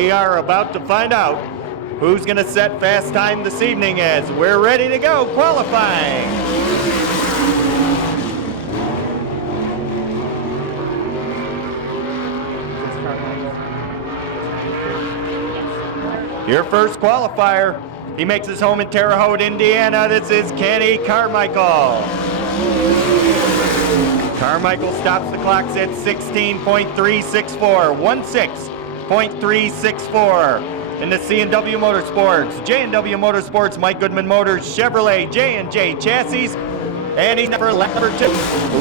We are about to find out who's going to set fast time this evening as we're ready to go qualifying. Your first qualifier, he makes his home in Terre Haute, Indiana. This is Kenny Carmichael. Carmichael stops the clocks at 16.364, 16.364. In the C&W Motorsports, J&W Motorsports, Mike Goodman Motors, Chevrolet, J&J Chassis, and he's for lap number 2.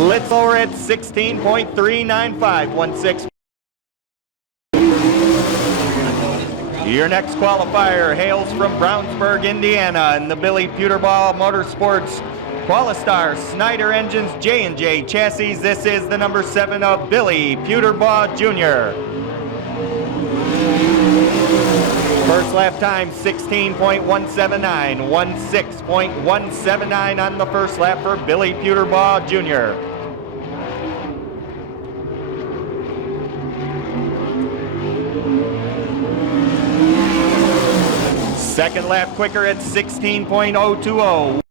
Let's lower at 16.395, 16. Your next qualifier hails from Brownsburg, Indiana, in the Billy Puterbaugh Motorsports Qualistar Snyder Engines J&J Chassis. This is the number 7 of Billy Puterbaugh Jr. First lap time 16.179, 16.179 on the first lap for Billy Puterbaugh Jr. Second lap quicker at 16.020.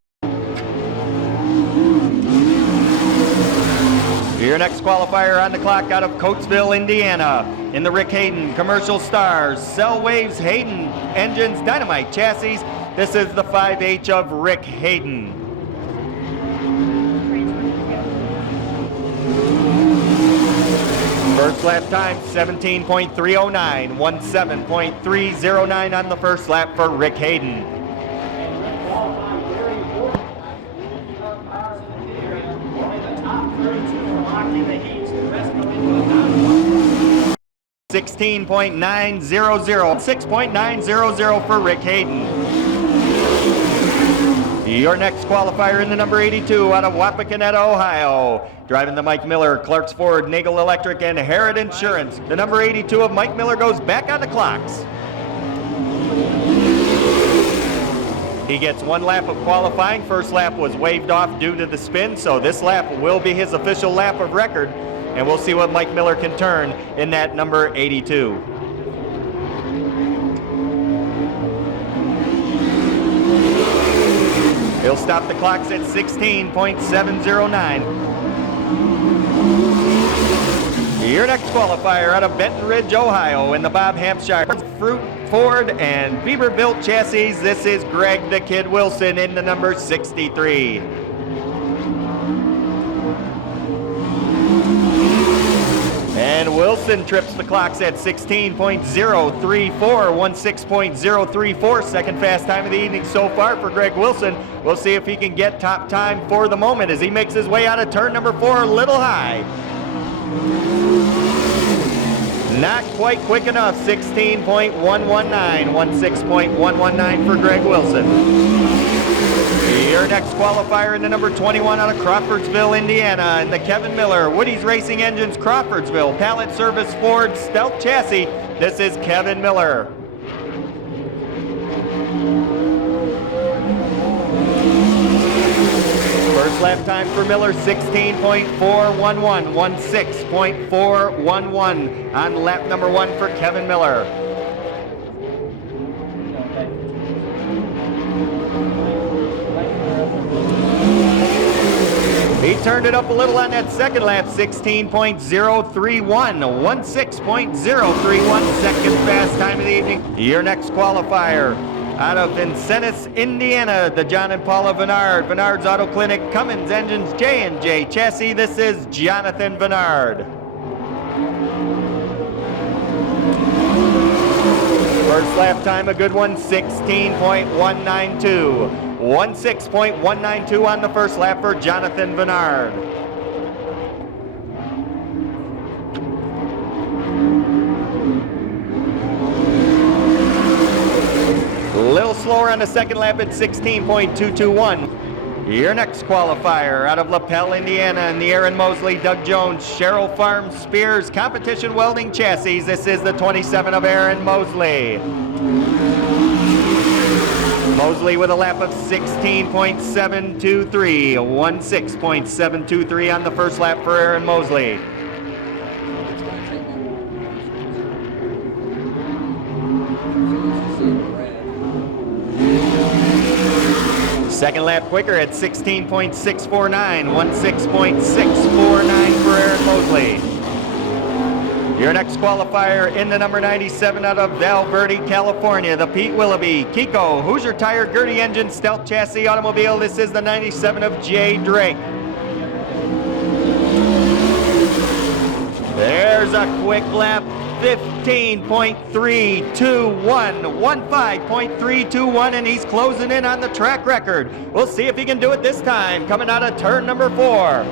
Your next qualifier on the clock out of Coatesville, Indiana, in the Rick Hayden Commercial Stars Cell Waves Hayden Engines Dynamite Chassis. This is the 5H of Rick Hayden. First lap time 17.309, 17.309 on the first lap for Rick Hayden. $16.900, 6.900 for Rick Hayden. Your next qualifier in the number 82 out of Wapakoneta, Ohio. Driving the Mike Miller, Clark's Ford, Nagel Electric, and Harrod Insurance. The number 82 of Mike Miller goes back on the clocks. He gets one lap of qualifying. First lap was waved off due to the spin, so this lap will be his official lap of record. And we'll see what Mike Miller can turn in that number 82. He'll stop the clocks at 16.709. Your next qualifier out of Benton Ridge, Ohio, in the Bob Hampshire Fruit, Ford, and Beaver-built chassis. This is Greg the Kid Wilson in the number 63. And Wilson trips the clocks at 16.034, 16.034, second fast time of the evening so far for Greg Wilson. We'll see if he can get top time for the moment as he makes his way out of turn number 4, Little High. Not quite quick enough, 16.119, 16.119 for Greg Wilson. Your next qualifier in the number 21 out of Crawfordsville, Indiana, in the Kevin Miller Woody's Racing Engines Crawfordsville Pallet Service Ford Stealth Chassis. This is Kevin Miller. First lap time for Miller, 16.411, 16.411 on lap number 1 for Kevin Miller. He turned it up a little on that second lap, 16.031, 16.031, second fast time of the evening. Your next qualifier out of Vincennes, Indiana, the John and Paula Vennard's Auto Clinic, Cummins Engines, J&J Chassis. This is Jonathan Vennard. First lap time, a good one, 16.192. 16.192 on the first lap for Jonathan Vennard. A little slower on the second lap at 16.221. Your next qualifier out of LaPel, Indiana, in the Aaron Mosley, Doug Jones, Sherrill Farm Spears Competition Welding Chassis. This is the 27 of Aaron Mosley. Mosley with a lap of 16.723, 16.723 on the first lap for Aaron Mosley. Second lap quicker at 16.649, 16.649 for Aaron Mosley. Your next qualifier in the number 97 out of Val Verde, California, the Pete Willoughby Kiko Hoosier Tire Gertie Engine Stealth Chassis Automobile. This is the 97 of Jay Drake. There's a quick lap, 15.321, 15.321, and he's closing in on the track record. We'll see if he can do it this time, coming out of turn number 4.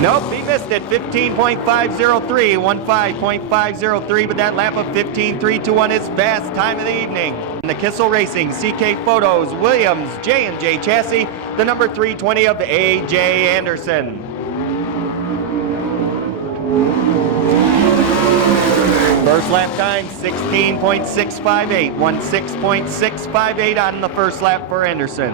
Nope, he missed it, 15.503, 15.503, but that lap of 15.321 is fast time of the evening. And the Kissel Racing, CK Photos, Williams, J&J Chassis, the number 320 of A.J. Anderson. First lap time, 16.658, 16.658 on the first lap for Anderson.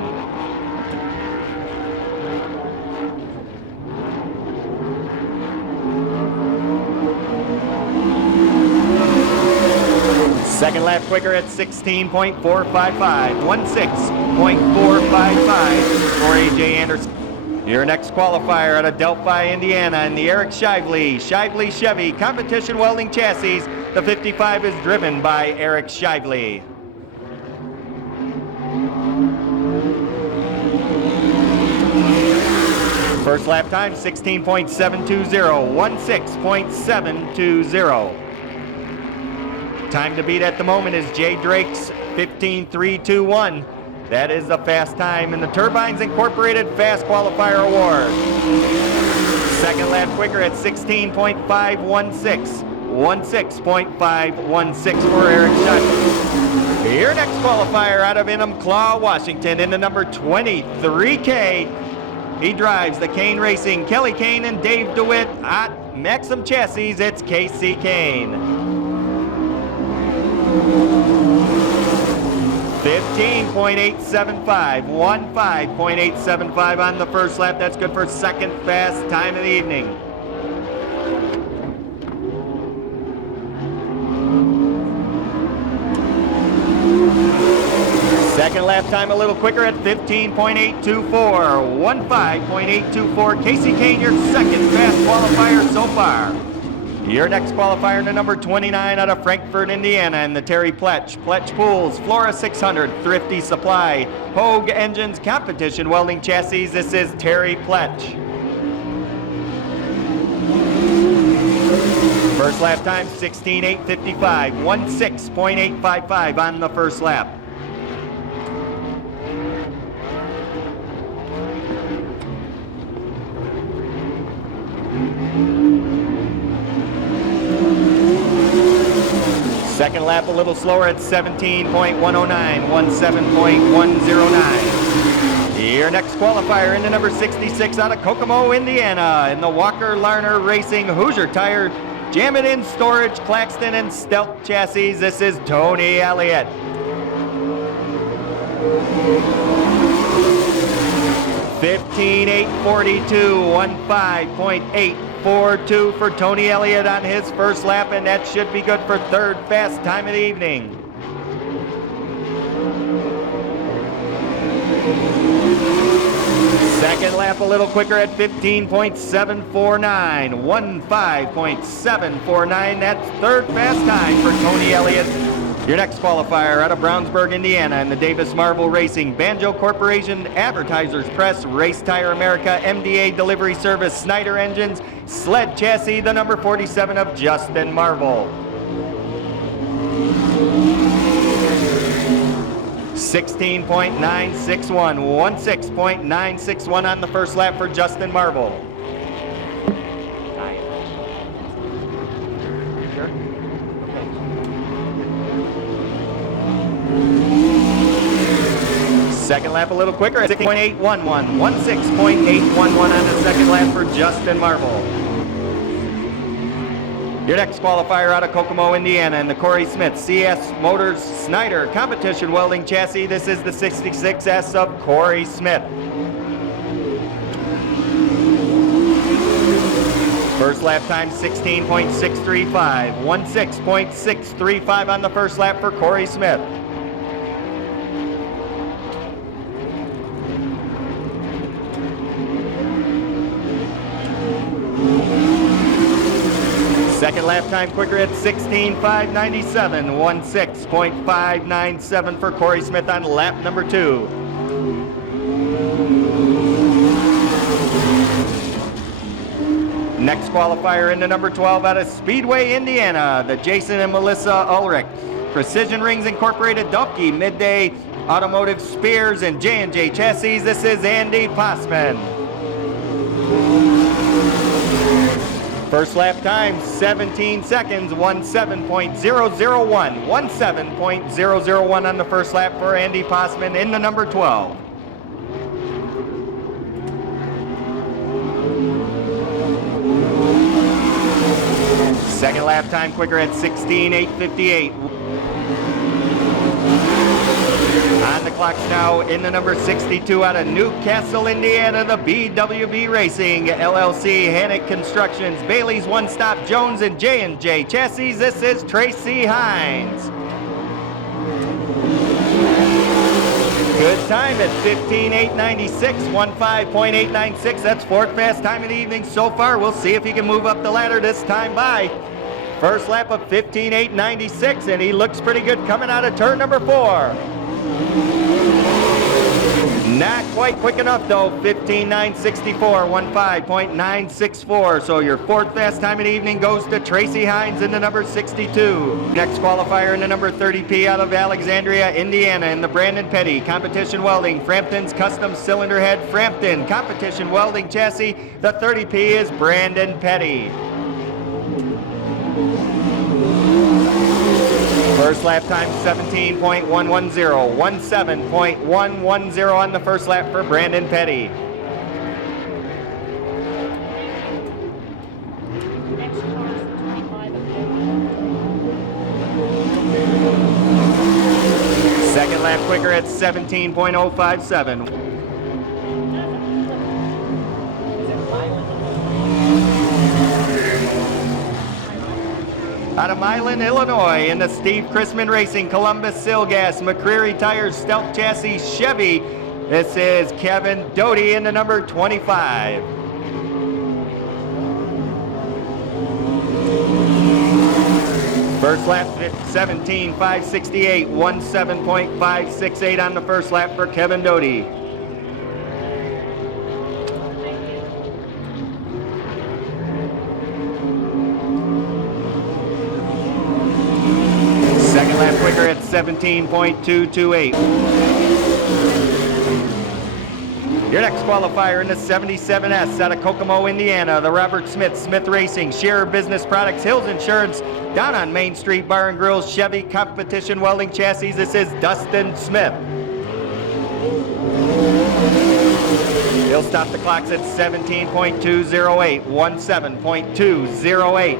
Second lap quicker at 16.455, 16.455 for A.J. Anderson. Your next qualifier out of Delphi, Indiana, in the Eric Shively Chevy Competition Welding Chassis. The 55 is driven by Eric Shively. First lap time, 16.720, 16.720. Time to beat at the moment is Jay Drake's 15.321. That is the fast time in the Turbines Incorporated Fast Qualifier Award. Second lap quicker at 16.516, 16.516 for Eric Shively. Your next qualifier out of Enumclaw, Washington, in the number 23K. He drives the Kane Racing, Kelly Kane and Dave DeWitt at Maxim Chassis. It's Casey Kane. 15.875, 15.875 on the first lap. That's good for second fast time of the evening. Second lap time a little quicker at 15.824, 15.824. Casey Kane, your second fast qualifier so far. Your next qualifier to number 29 out of Frankfort, Indiana, in the Terry Pletch Pools, Flora 600, Thrifty Supply, Hogue Engines Competition Welding Chassis. This is Terry Pletch. First lap time, 16.855, 16.855 on the first lap. Second lap a little slower at 17.109, 17.109. Your next qualifier in the number 66 out of Kokomo, Indiana, in the Walker Larner Racing Hoosier Tire Jam It In Storage Claxton and Stealth Chassis. This is Tony Elliott. 15.842, 15.842 for Tony Elliott on his first lap, and that should be good for third fast time of the evening. Second lap a little quicker at 15.749, 15.749. That's third fast time for Tony Elliott. Your next qualifier out of Brownsburg, Indiana, in the Davis Marvel Racing, Banjo Corporation, Advertisers Press, Race Tire America, MDA Delivery Service, Snyder Engines, Sled Chassis, the number 47 of Justin Marvel. 16.961, 16.961 on the first lap for Justin Marvel. Second lap a little quicker at 6.811, 16.811 on the second lap for Justin Marvel. Your next qualifier out of Kokomo, Indiana, in the Corey Smith CS Motors Snyder Competition Welding Chassis. This is the 66S of Corey Smith. First lap time 16.635, 16.635 on the first lap for Corey Smith. lap time quicker at 16:5.97, 16.597 for Corey Smith on lap number 2. Next qualifier into number 12 out of Speedway, Indiana, the Jason and Melissa Ulrich. Precision Rings Incorporated Dumpke, Midday Automotive Spears, and J&J Chassis. This is Andy Passman. First lap time, 17 seconds, 17.001. 17.001 on the first lap for Andy Passman in the number 12. Second lap time quicker at 16.858. On the clock now in the number 62 out of Newcastle, Indiana, the BWB Racing LLC, Hannick Constructions, Bailey's One Stop, Jones, and J&J Chassis. This is Tracy Hines. Good time at 15.896, 15.896. That's fourth fast time of the evening so far. We'll see if he can move up the ladder this time by. First lap of 15.896, and he looks pretty good coming out of turn number 4. Not quite quick enough though, 15.964, 15.964. So your fourth fast time of the evening goes to Tracy Hines in the number 62. Next qualifier in the number 30P out of Alexandria, Indiana, in the Brandon Petty Competition Welding, Frampton's Custom Cylinder Head, Frampton Competition Welding Chassis. The 30P is Brandon Petty. First lap time, 17.110, 17.110 on the first lap for Brandon Petty. Second lap quicker at 17.057. Out of Milan, Illinois, in the Steve Chrisman Racing, Columbus Silgas, McCreary Tires, Stealth Chassis, Chevy. This is Kevin Doty in the number 25. First lap, 17.568, 17.568 on the first lap for Kevin Doty. Second lap quicker at 17.228. Your next qualifier in the 77S out of Kokomo, Indiana, the Robert Smith Racing, Scherer Business Products, Hills Insurance, down on Main Street Bar and Grills, Chevy Competition Welding Chassis. This is Dustin Smith. He'll stop the clocks at 17.208, 17.208.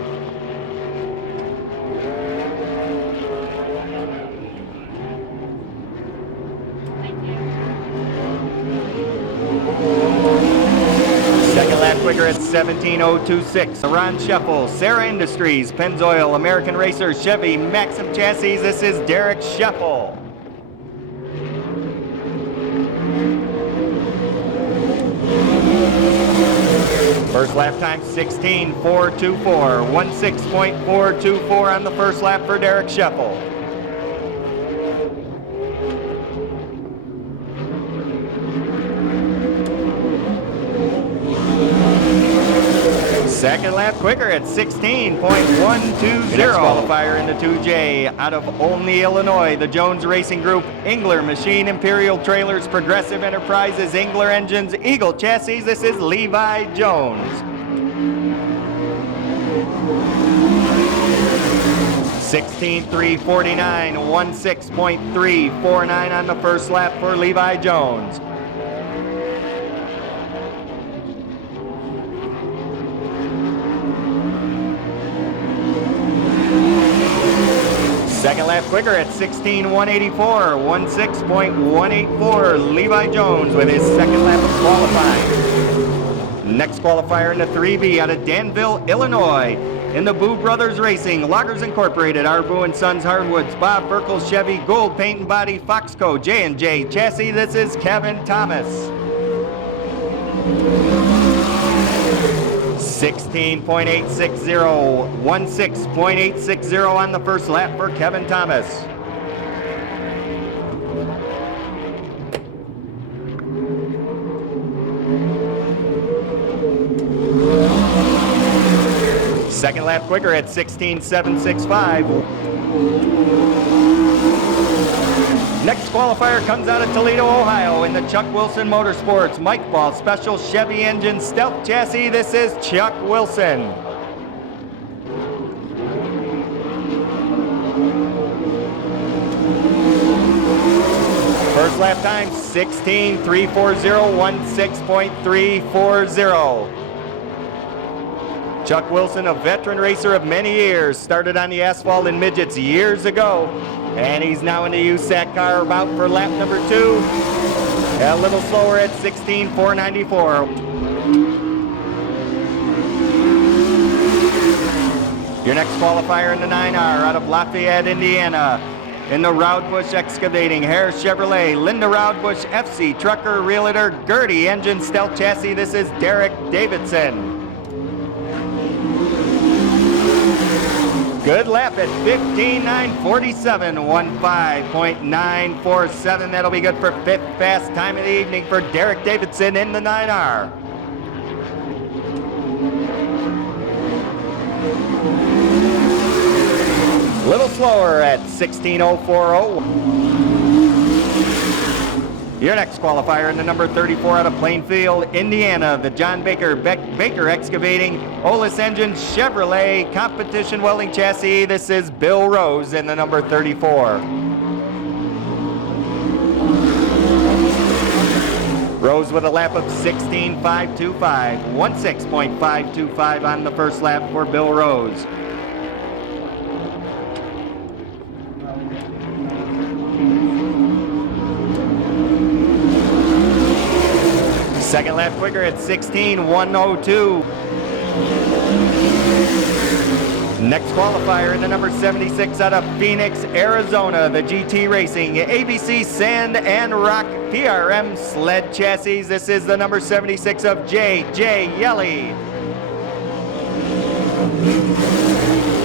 Second lap quicker at 17.026. Ron Scheffel, Sarah Industries, Pennzoil, American Racer, Chevy, Maxim Chassis. This is Derek Scheffel. First lap time 16.424. 16.424 on the first lap for Derek Scheffel. Second lap quicker at 16.120. Next qualifier in the 2J out of Olney, Illinois, the Jones Racing Group, Engler Machine, Imperial Trailers, Progressive Enterprises, Engler Engines, Eagle Chassis. This is Levi Jones. 16.349, 16.349 on the first lap for Levi Jones. Second lap quicker at 16.184, 16.184, Levi Jones with his second lap of qualifying. Next qualifier in the 3B out of Danville, Illinois, in the Boo Brothers Racing, Loggers Incorporated, Arbu & Sons Hardwoods, Bob Burkle Chevy, Gold Paint and Body, Foxco, J&J Chassis. This is Kevin Thomas. 16.860, 16.860 on the first lap for Kevin Thomas. Second lap quicker at 16.765. Next qualifier comes out of Toledo, Ohio in the Chuck Wilson Motorsports Mike Ball Special Chevy Engine Stealth Chassis. This is Chuck Wilson. First lap time 16.340, 16.340. Chuck Wilson, a veteran racer of many years, started on the asphalt in midgets years ago, and he's now in the USAC car about for lap number 2. A little slower at 16.494. Your next qualifier in the 9R out of Lafayette, Indiana. In the Roudbush Excavating, Hare Chevrolet, Linda Roudbush, FC Trucker, Realtor, Gertie Engine Stealth Chassis. This is Derek Davidson. Good lap at 15.947, 15.947. That'll be good for 5th fast time of the evening for Derek Davidson in the 9R. A little slower at 16.040. Your next qualifier in the number 34 out of Plainfield, Indiana, the John Baker Baker Excavating, Olis Engine Chevrolet Competition Welding Chassis. This is Bill Rose in the number 34. Rose with a lap of 16.525, 16.525 on the first lap for Bill Rose. Second lap quicker at 16.102. Next qualifier in the number 76 out of Phoenix, Arizona, the GT Racing ABC Sand and Rock PRM Sled Chassis. This is the number 76 of J.J. Yelly.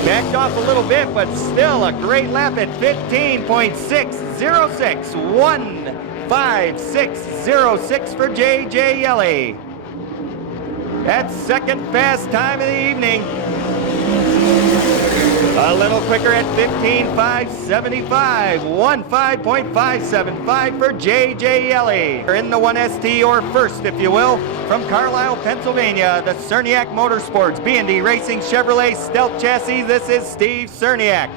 Backed off a little bit, but still a great lap at 15.606. 1.5606 for J.J. Yelly. That's second fast time of the evening. A little quicker at 15.575. 15.575 for J.J. Yelly. In the 1ST, or first, if you will, from Carlisle, Pennsylvania, the Cerniak Motorsports B&D Racing Chevrolet Stealth Chassis. This is Steve Cerniak.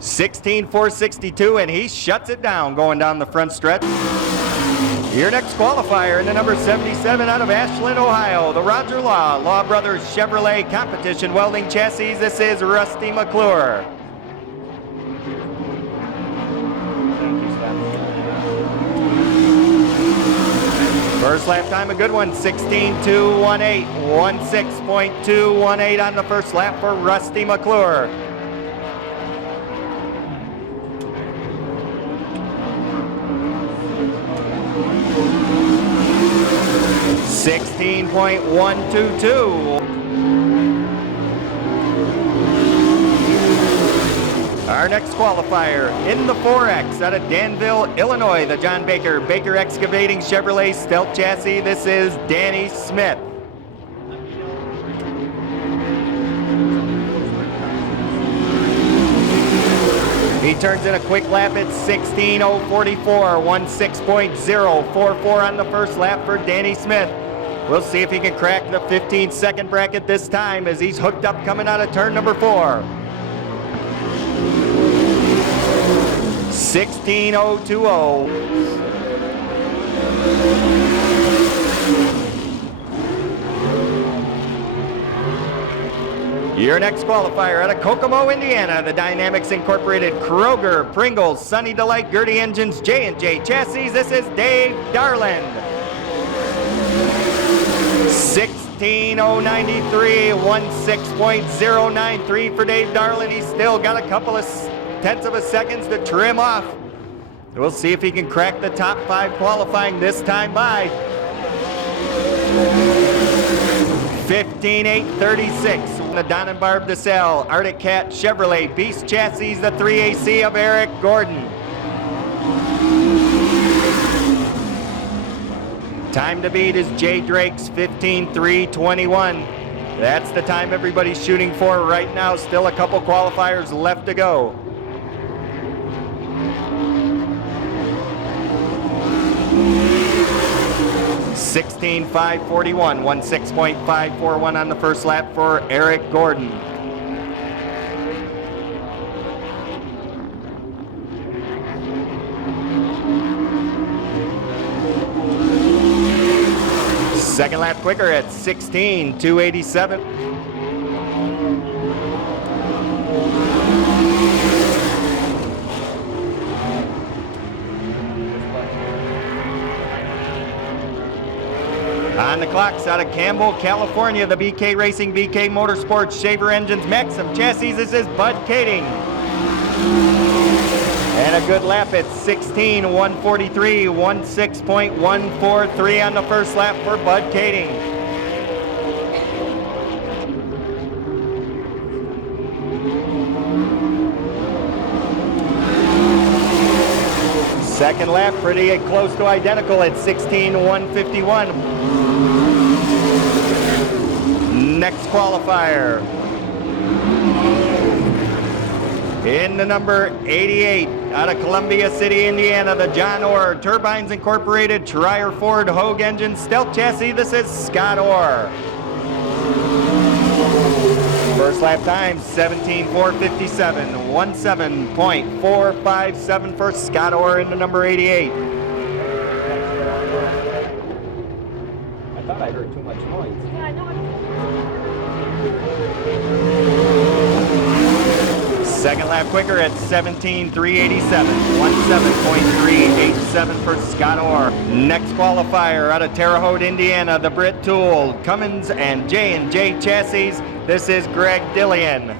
$16,462, and he shuts it down going down the front stretch. Your next qualifier in the number 77 out of Ashland, Ohio, the Roger Law Brothers Chevrolet Competition Welding Chassis. This is Rusty McClure. First lap time, a good one, 16.218, 16.218 on the first lap for Rusty McClure. 16.122. Our next qualifier in the 4X out of Danville, Illinois, the John Baker Baker Excavating Chevrolet Stealth Chassis. This is Danny Smith. He turns in a quick lap at 16.044, 16.044 on the first lap for Danny Smith. We'll see if he can crack the 15-second bracket this time as he's hooked up coming out of turn number 4. 16.020. Your next qualifier out of Kokomo, Indiana, the Dynamics Incorporated Kroger, Pringles, Sunny Delight, Gertie Engines, J&J Chassis. This is Dave Darland. 16.093, 16.093 for Dave Darland. He's still got a couple of tenths of a seconds to trim off We'll see if he can crack the top 5 qualifying this time by 15:8:36. The Don and Barb DeSalle, Arctic Cat Chevrolet, Beast Chassis, the 3AC of Eric Gordon. Time to beat is Jay Drake's 15:3:21. That's the time everybody's shooting for right now. Still a couple qualifiers left to go. (16:5:41), 16.541 on the first lap for Eric Gordon. Second lap quicker at 16:2:87. On the clocks out of Campbell, California, the BK Racing, BK Motorsports, Shaver Engines, Maxim Chassis, this is Bud Kading. And a good lap at 16:143, 16.143 on the first lap for Bud Kading. Second lap pretty close to identical at 16:151. Next qualifier. In the number 88, out of Columbia City, Indiana, the John Orr Turbines Incorporated Trier Ford Hogue Engine Stealth Chassis, this is Scott Orr. First lap time, 17:457, 17.457 for Scott Orr in the number 88. I thought I heard too much noise. Yeah, I know. Second lap quicker at 17:387, 17.387 for Scott Orr. Next qualifier out of Terre Haute, Indiana, the Brit Tool, Cummins and J&J Chassis. This is Greg Dillian.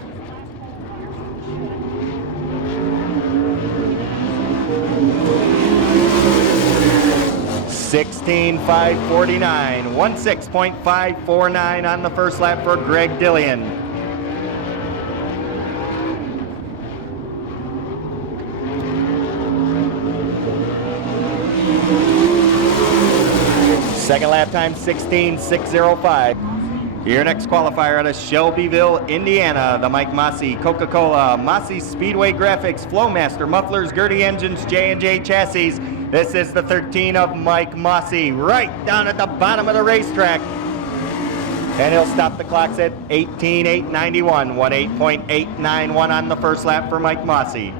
(16:549), 16.549 on the first lap for Greg Dillian. Second lap time, 16:605. Your next qualifier out of Shelbyville, Indiana, the Mike Mossy Coca-Cola, Mossy Speedway Graphics, Flowmaster Mufflers, Gertie Engines, J&J Chassis. This is the 13 of Mike Mossy, right down at the bottom of the racetrack. And he'll stop the clocks at 18:891, 18.891 on the first lap for Mike Mossy.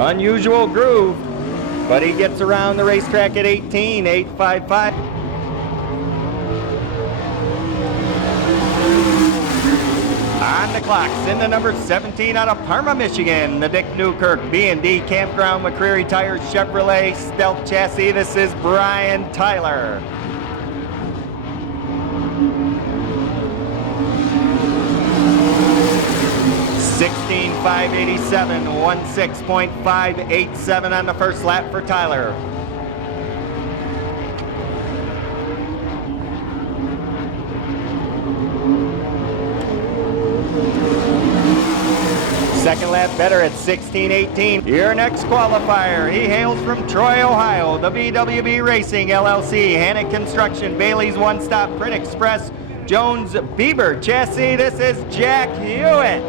Unusual groove, but he gets around the racetrack at 18:855. On the clocks in the number 17 out of Parma, Michigan, the Dick Newkirk B&D Campground McCreary Tires Chevrolet Stealth Chassis. This is Brian Tyler. (16:587), 16.587 on the first lap for Tyler. Second lap better at 16:18. Your next qualifier, he hails from Troy, Ohio, the BWB Racing LLC, Hannock Construction, Bailey's One Stop, Print Express, Jones Bieber Chassis. This is Jack Hewitt.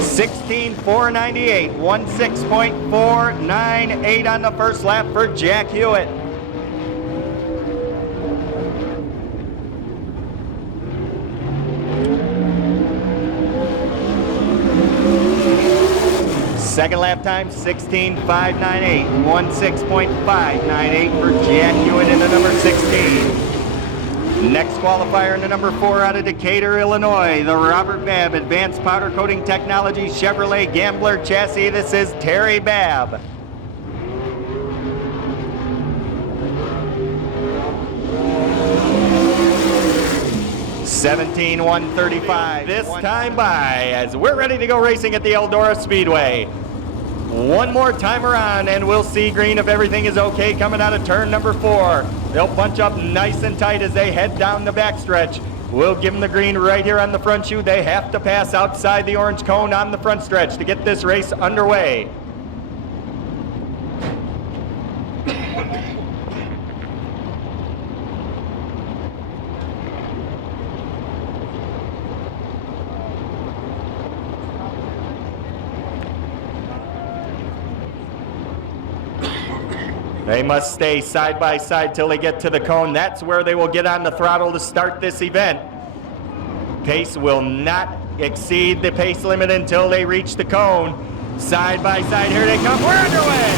16:498, 16.498 on the first lap for Jack Hewitt. Second lap time, 16:598, 16.598 for Jack Hewitt in the number 16. Next qualifier in the number 4 out of Decatur, Illinois, the Robert Babb Advanced Powder Coating Technology Chevrolet Gambler Chassis. This is Terry Babb. 17:135 this time by as we're ready to go racing at the Eldora Speedway. One more time around and we'll see green if everything is okay coming out of turn number 4. They'll bunch up nice and tight as they head down the backstretch. We'll give them the green right here on the front chute. They have to pass outside the orange cone on the front stretch to get this race underway. They must stay side by side till they get to the cone. That's where they will get on the throttle to start this event. Pace will not exceed the pace limit until they reach the cone. Side by side, here they come. We're underway.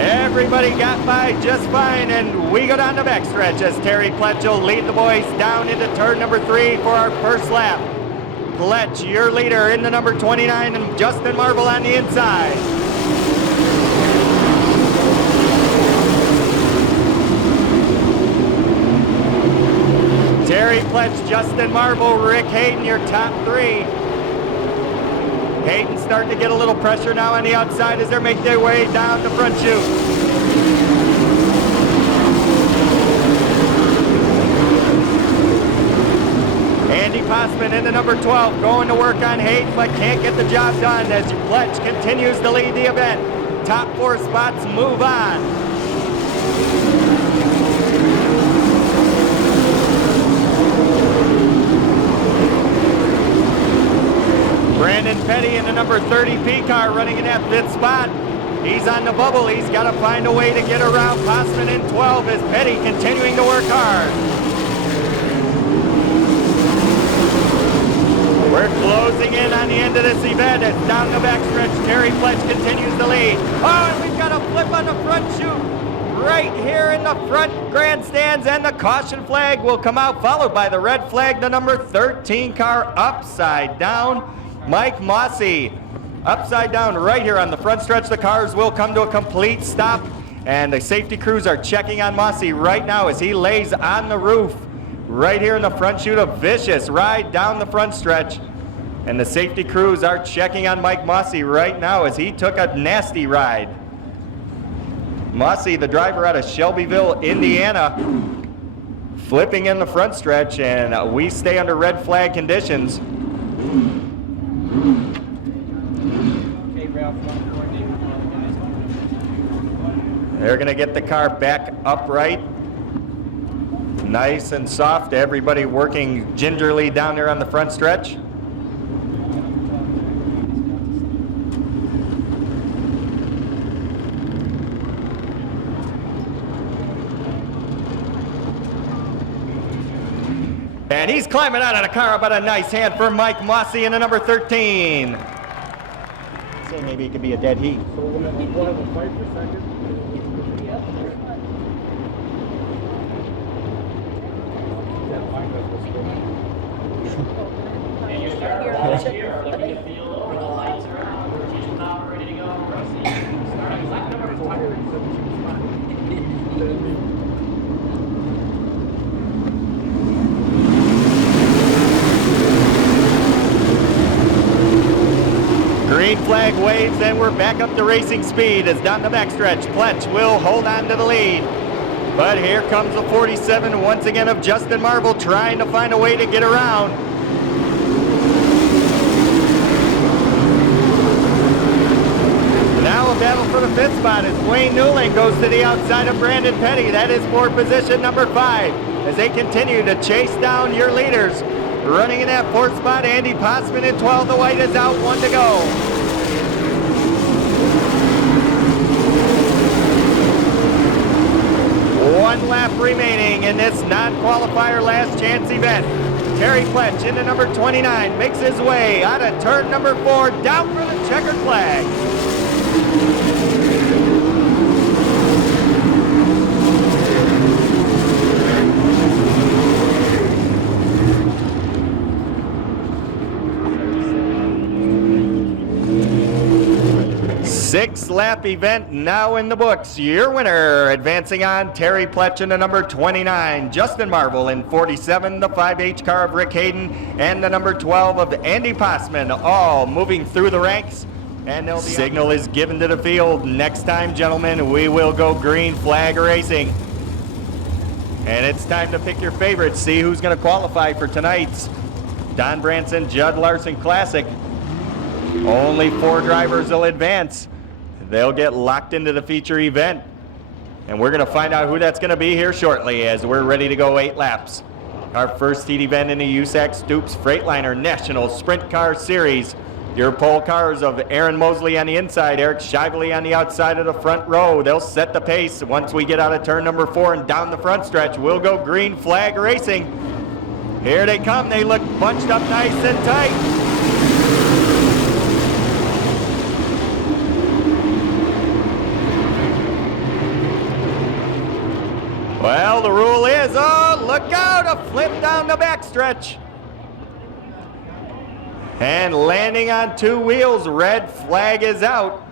Everybody got by just fine, and we go down the backstretch as Terry Pletch will lead the boys down into turn number 3 for our first lap. Pletch, your leader in the number 29, and Justin Marble on the inside. Terry Pletch, Justin Marble, Rick Hayden, your top 3. Hayden starting to get a little pressure now on the outside as they make their way down the front chute. Andy Passman in the number 12 going to work on Hayden but can't get the job done as Pletch continues to lead the event. Top 4 spots move on. Brandon Petty in the number 30 P car running in that 5th spot. He's on the bubble. He's got to find a way to get around Passman in 12 as Petty continuing to work hard. We're closing in on the end of this event. It's down the backstretch. Terry Pletch continues to lead. Oh, and we've got a flip on the front chute right here in the front grandstands, and the caution flag will come out, followed by the red flag, the number 13 car upside down. Mike Mossy upside down right here on the front stretch. The cars will come to a complete stop, and the safety crews are checking on Mossy right now as he lays on the roof right here in the front chute. A vicious ride down the front stretch, and the safety crews are checking on Mike Mossy right now as he took a nasty ride. Mossy, the driver out of Shelbyville, Indiana, flipping in the front stretch, and we stay under red flag conditions. They're going to get the car back upright, nice and soft. Everybody working gingerly down there on the front stretch. And he's climbing out of the car. About a nice hand for Mike Mossy in the number 13. Say maybe it could be a dead heat. So we'll have a fight for second. Green flag waves and we're back up to racing speed as down the backstretch. Pletch will hold on to the lead. But here comes the 47 once again of Justin Marble trying to find a way to get around. Now a battle for the 5th spot as Wayne Newland goes to the outside of Brandon Petty. That is for position number 5 as they continue to chase down your leaders. Running in that 4th spot, Andy Passman in 12. The white is out, 1 to go. One lap remaining in this non-qualifier last chance event. Terry Pletch into number 29 makes his way out of turn number 4 down for the checkered flag. 6-lap event now in the books. Your winner, advancing on, Terry Pletch in the number 29, Justin Marvel in 47, the 5H car of Rick Hayden, and the number 12 of Andy Passman, all moving through the ranks. And the signal is given to the field. Next time, gentlemen, we will go green flag racing. And it's time to pick your favorites, see who's going to qualify for tonight's Don Branson Jud Larson Classic. Only 4 drivers will advance. They'll get locked into the feature event. And we're going to find out who that's going to be here shortly as we're ready to go 8 laps. Our first heat event in the USAC Stoops Freightliner National Sprint Car Series. Your pole cars of Aaron Mosley on the inside, Eric Shively on the outside of the front row. They'll set the pace. Once we get out of turn number 4 and down the front stretch, we'll go green flag racing. Here they come. They look bunched up nice and tight. Well, the rule is, oh, look out, a flip down the backstretch. And landing on 2 wheels, red flag is out.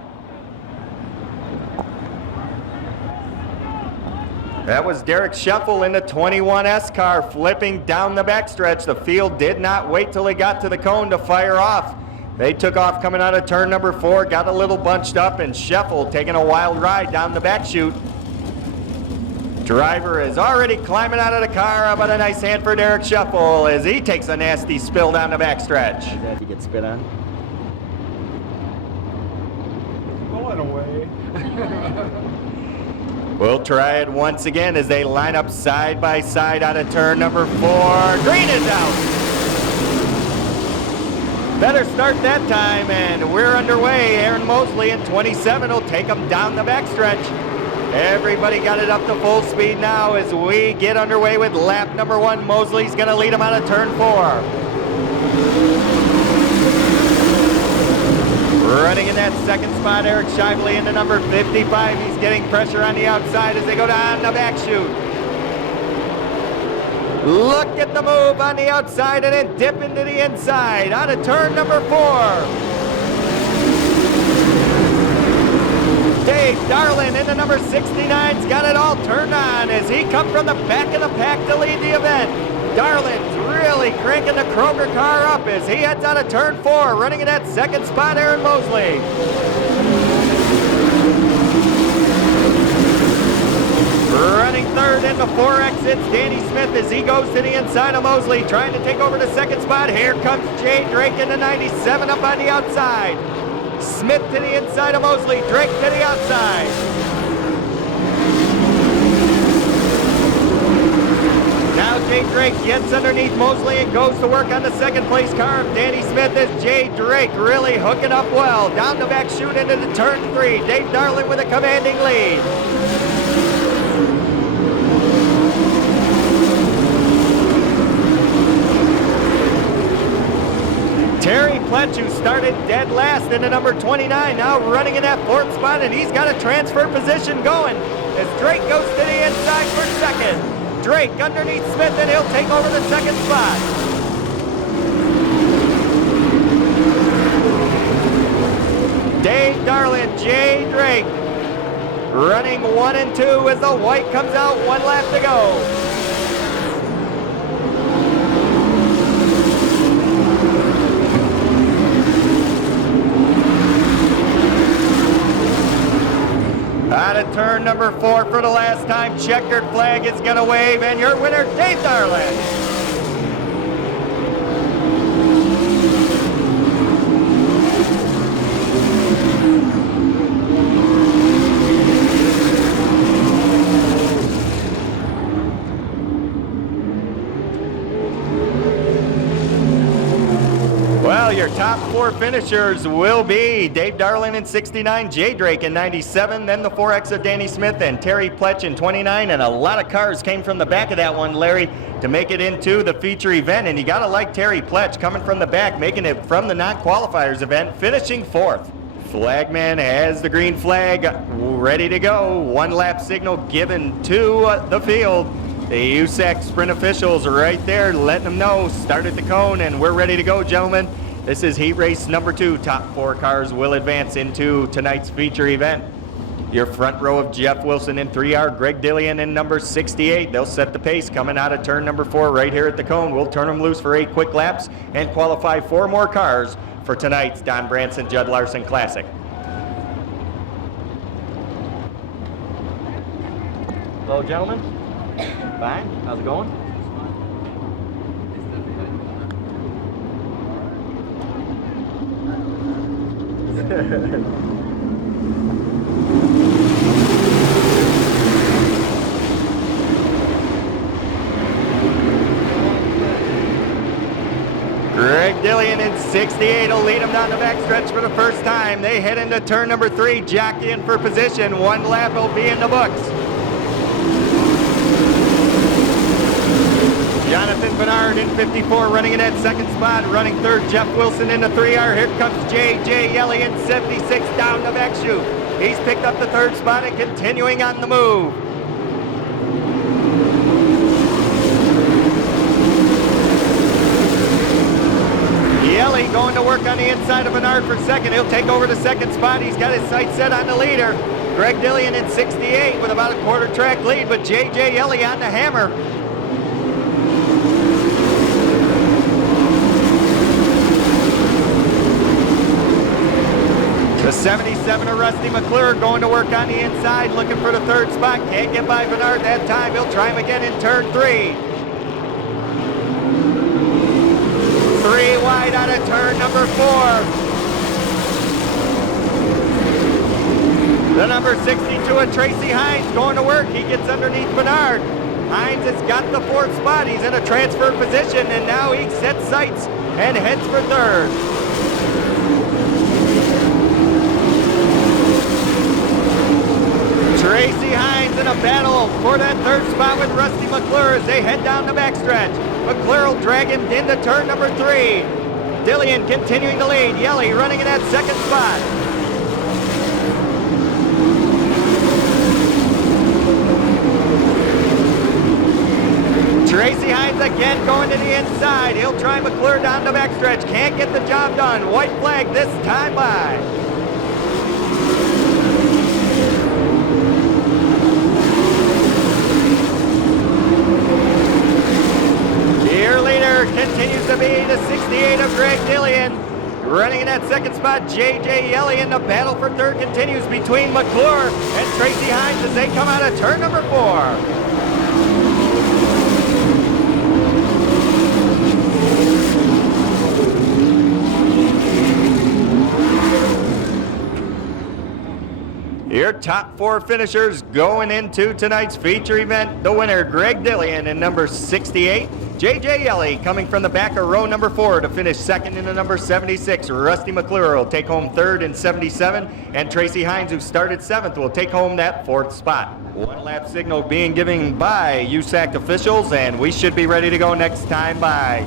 That was Derek Scheffel in the 21S car flipping down the backstretch. The field did not wait till he got to the cone to fire off. They took off coming out of turn number 4, got a little bunched up, and Scheffel taking a wild ride down the back chute. Driver is already climbing out of the car. How about a nice hand for Derek Scheffel as he takes a nasty spill down the backstretch. Did he get spit on? Going away. We'll try it once again as they line up side by side out of turn number 4. Green is out. Better start that time, and we're underway. Aaron Mosley in 27 will take them down the backstretch. Everybody got it up to full speed now as we get underway with lap number 1. Mosley's going to lead them out of turn 4. Running in that second spot, Eric Shively in the number 55. He's getting pressure on the outside as they go down the back chute. Look at the move on the outside and then dip into the inside out of turn number 4. Dave Darlin in the number 69's got it all turned on as he comes from the back of the pack to lead the event. Darlin's really cranking the Kroger car up as he heads out of turn 4, running in that second spot, Aaron Mosley. Running third in the 4X, it's Danny Smith as he goes to the inside of Mosley, trying to take over the second spot. Here comes Jay Drake in the 97 up on the outside. Smith to the inside of Mosley, Drake to the outside. Now Jay Drake gets underneath Mosley and goes to work on the second place car of Danny Smith as Jay Drake really hooking up well. Down the back chute into the turn 3. Dave Darlin with a commanding lead. Terry Pletch, who started dead last in the number 29, now running in that 4th spot, and he's got a transfer position going as Drake goes to the inside for second. Drake underneath Smith, and he'll take over the second spot. Dave Darlin, Jay Drake, running 1 and 2 as the white comes out, 1 lap to go. Out of turn number 4 for the last time. Checkered flag is going to wave, and your winner, Dave Darlin. Well, your top 4 finishers will be Dave Darlin in 69, Jay Drake in 97, then the 4X of Danny Smith and Terry Pletch in 29, and a lot of cars came from the back of that one, Larry, to make it into the feature event, and you got to like Terry Pletch coming from the back, making it from the non-qualifiers event, finishing 4th. Flagman has the green flag ready to go. 1 lap signal given to the field. The USAC sprint officials are right there letting them know, start at the cone, and we're ready to go, gentlemen. This is heat race number 2. Top 4 cars will advance into tonight's feature event. Your front row of Jeff Wilson in 3R, Greg Dillian in number 68. They'll set the pace coming out of turn number 4 right here at the cone. We'll turn them loose for 8 quick laps and qualify 4 more cars for tonight's Don Branson Jud Larson Classic. Hello, gentlemen. Fine. How's it going? Greg Dillian in 68 will lead them down the backstretch for the first time. They head into turn number 3, jockeying for position. 1 lap will be in the books. Jonathan Bernard in 54 running in that second spot. Running third, Jeff Wilson in the 3R. Here comes J.J. Yelly in 76 down the back chute. He's picked up the 3rd spot and continuing on the move. Yelly going to work on the inside of Bernard for second. He'll take over the 2nd spot. He's got his sights set on the leader. Greg Dillian in 68 with about a quarter track lead, but J.J. Yelly on the hammer. The 77 of Rusty McClure going to work on the inside, looking for the 3rd spot. Can't get by Bernard that time. He'll try him again in turn 3. 3 wide out of turn number 4. The number 62 of Tracy Hines going to work. He gets underneath Bernard. Hines has got the 4th spot. He's in a transfer position, and now he sets sights and heads for 3rd. Tracy Hines in a battle for that 3rd spot with Rusty McClure as they head down the backstretch. McClure will drag him into turn number 3. Dillian continuing to lead. Yelly running in that 2nd spot. Tracy Hines again going to the inside. He'll try McClure down the backstretch. Can't get the job done. White flag this time by. Your leader continues to be the 68 of Greg Dillian. Running in that 2nd spot, J.J. Yelly, and the battle for 3rd continues between McClure and Tracy Hines as they come out of turn number 4. Your top 4 finishers going into tonight's feature event. The winner, Greg Dillian in number 68. J.J. Yelly coming from the back of row number 4 to finish 2nd in the number 76. Rusty McClure will take home 3rd in 77. And Tracy Hines, who started 7th, will take home that 4th spot. 1 lap signal being given by USAC officials, and we should be ready to go next time by.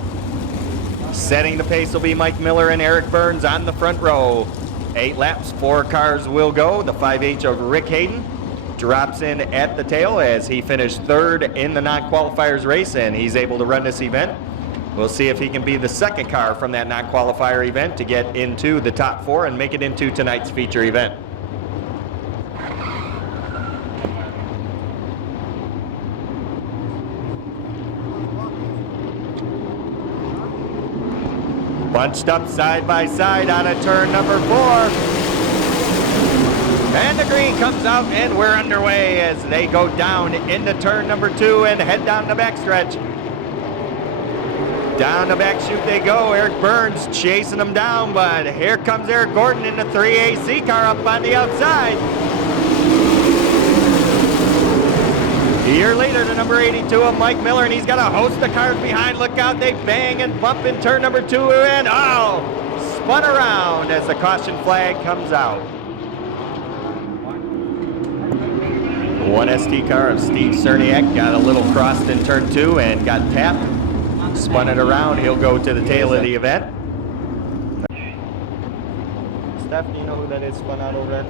Setting the pace will be Mike Miller and Eric Burns on the front row. 8 laps, 4 cars will go. The 5H of Rick Hayden drops in at the tail as he finished 3rd in the non-qualifiers race, and he's able to run this event. We'll see if he can be the 2nd car from that non-qualifier event to get into the top 4 and make it into tonight's feature event. Bunched up side by side on a turn number 4. And the green comes out, and we're underway as they go down into turn number 2 and head down the backstretch. Down the back chute they go. Eric Burns chasing them down, but here comes Eric Gordon in the 3AC car up on the outside. Your leader, the number 82 of Mike Miller, and he's got a host of cars behind. Look out, they bang and bump in turn number 2, and spun around as the caution flag comes out. 1 ST car of Steve Cerniak got a little crossed in turn 2 and got tapped. Spun it around. He'll go to the tail of the event. Steph, do you know who that is spun out over there?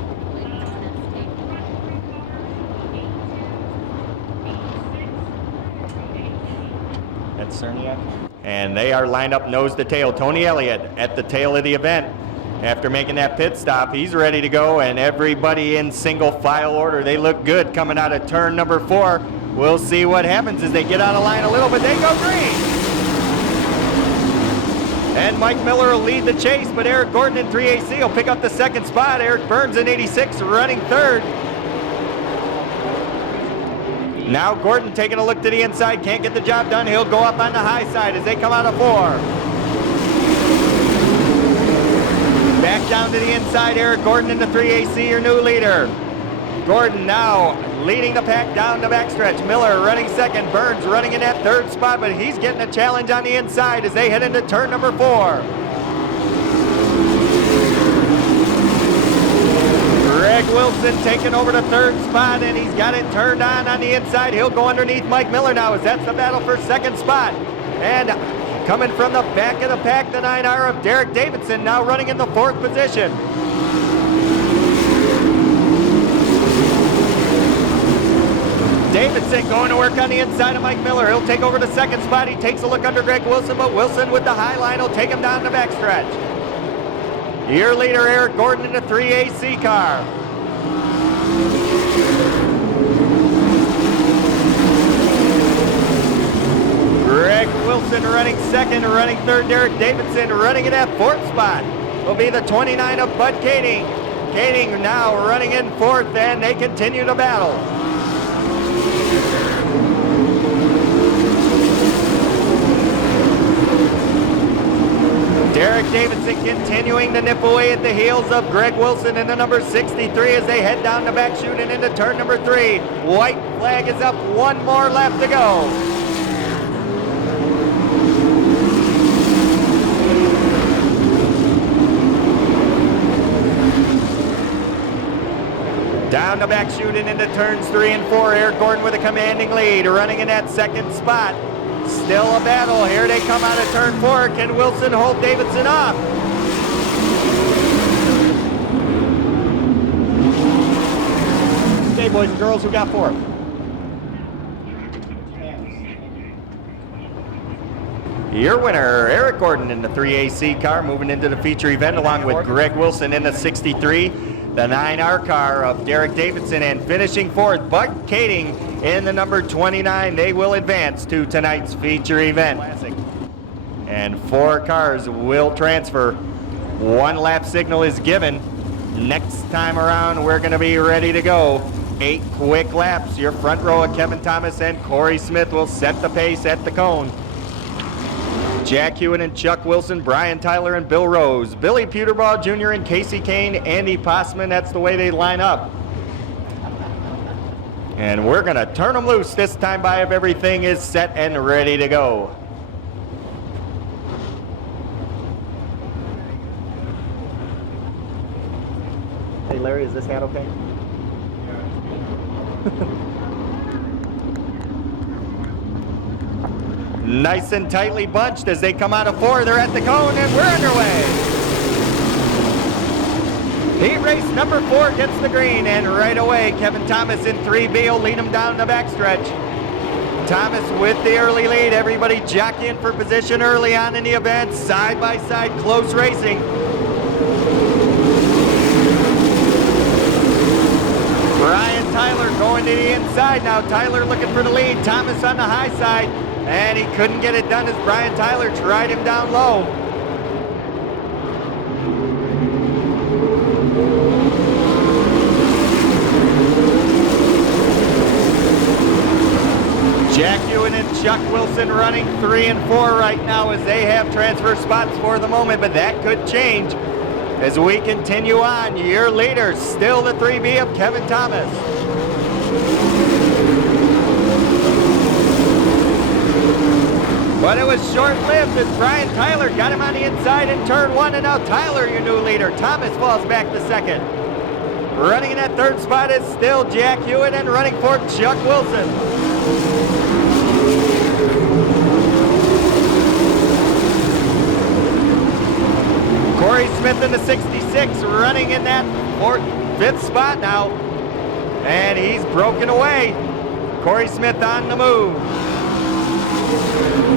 That's Cerniak. And they are lined up nose to tail. Tony Elliott at the tail of the event. After making that pit stop, he's ready to go, and everybody in single file order. They look good coming out of turn number 4. We'll see what happens as they get out of line a little, but they go green. And Mike Miller will lead the chase, but Eric Gordon in 3AC will pick up the second spot. Eric Burns in 86 running third. Now Gordon taking a look to the inside, can't get the job done. He'll go up on the high side as they come out of 4. Back down to the inside, Eric Gordon in the 3AC, your new leader. Gordon now leading the pack down the backstretch. Miller running second, Burns running in that third spot, but he's getting a challenge on the inside as they head into turn number 4. Greg Wilson taking over the third spot, and he's got it turned on the inside. He'll go underneath Mike Miller now as that's the battle for second spot. And coming from the back of the pack, the 9R of Derek Davidson now running in the 4th position. Davidson going to work on the inside of Mike Miller. He'll take over the second spot. He takes a look under Greg Wilson, but Wilson with the high line will take him down the backstretch. Your leader, Eric Gordon, in the 3AC car. Greg Wilson running second, running third. Derek Davidson running in that 4th spot. Will be the 29 of Bud Kading. Kading now running in 4th, and they continue to battle. Derek Davidson continuing to nip away at the heels of Greg Wilson in the number 63 as they head down the back chute and into turn number 3. White flag is up, 1 more lap to go. Down the back chute and into turns 3 and 4. Eric Gordon with a commanding lead, running in that second spot. Still a battle. Here they come out of turn 4. Can Wilson hold Davidson off? Okay, boys and girls, who got 4th? Your winner, Eric Gordon in the 3AC car, moving into the feature event along with Greg Wilson in the 63, the 9R car of Derek Davidson, and finishing 4th, Bud Kading in the number 29. They will advance to tonight's feature event. And 4 cars will transfer. 1 lap signal is given. Next time around, we're going to be ready to go. 8 quick laps. Your front row of Kevin Thomas and Corey Smith will set the pace at the cone. Jack Hewitt and Chuck Wilson, Brian Tyler and Bill Rose, Billy Puterbaugh Jr. and Casey Kane, Andy Passman. That's the way they line up. And we're going to turn them loose this time by if everything is set and ready to go. Hey Larry, is this hat okay? Nice and tightly bunched as they come out of 4. They're at the cone and we're underway. Heat race number 4 gets the green, and right away Kevin Thomas in 3B will lead him down the backstretch. Thomas with the early lead. Everybody jockeying for position early on in the event. Side by side close racing. Brian Tyler going to the inside now. Tyler looking for the lead. Thomas on the high side. And he couldn't get it done as Brian Tyler tried him down low. Jack Hewitt and Chuck Wilson running 3 and 4 right now as they have transfer spots for the moment, but that could change as we continue on. Your leader, still the 3B of Kevin Thomas. But it was short-lived as Brian Tyler got him on the inside in turn 1, and now Tyler, your new leader. Thomas falls back to second. Running in that third spot is still Jack Hewitt, and running for Chuck Wilson. Corey Smith in the 66, running in that 5th spot now. And he's broken away. Corey Smith on the move.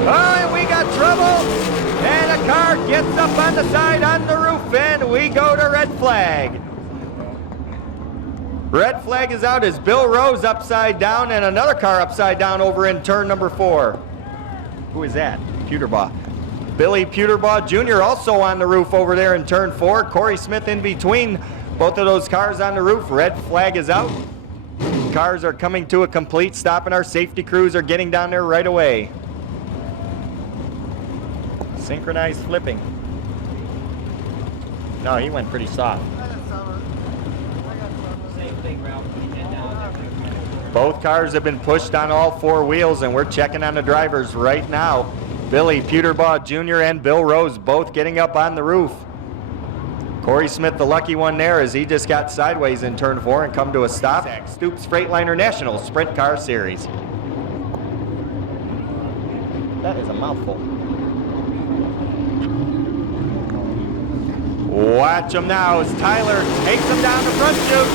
Oh, and we got trouble. And a car gets up on the side on the roof, and we go to red flag. Red flag is out as Bill Rose upside down and another car upside down over in turn number 4. Who is that? Pewterbaugh. Billy Pewterbaugh Jr. also on the roof over there in turn 4. Corey Smith in between both of those cars on the roof. Red flag is out. Cars are coming to a complete stop and our safety crews are getting down there right away. Synchronized flipping. No, he went pretty soft. Same thing, Ralph. Both cars have been pushed on all 4 wheels and we're checking on the drivers right now. Billy Pewterbaugh Jr. and Bill Rose both getting up on the roof. Corey Smith, the lucky one there, as he just got sideways in turn 4 and come to a stop. Stoops Freightliner National Sprint Car Series. That is a mouthful. Watch him now as Tyler takes him down the front chute.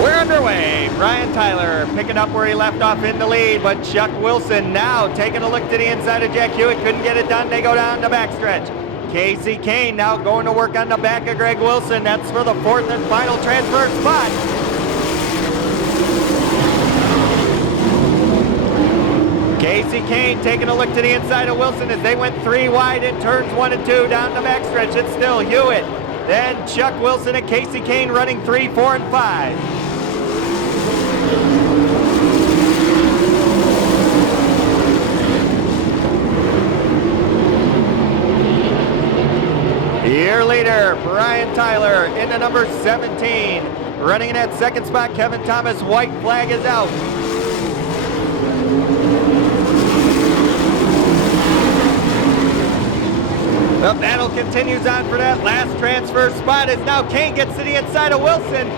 We're underway. Brian Tyler picking up where he left off in the lead, but Chuck Wilson now taking a look to the inside of Jack Hewitt. Couldn't get it done. They go down the backstretch. Casey Kane now going to work on the back of Greg Wilson. That's for the 4th and final transfer spot. Casey Kane taking a look to the inside of Wilson as they went 3 wide in turns 1 and 2 down the backstretch. It's still Hewitt. Then Chuck Wilson and Casey Kane running 3, 4, and 5. Year leader, Brian Tyler in the number 17. Running in that second spot, Kevin Thomas. White flag is out. The battle continues on for that last transfer spot as now Kane gets to the inside of Wilson.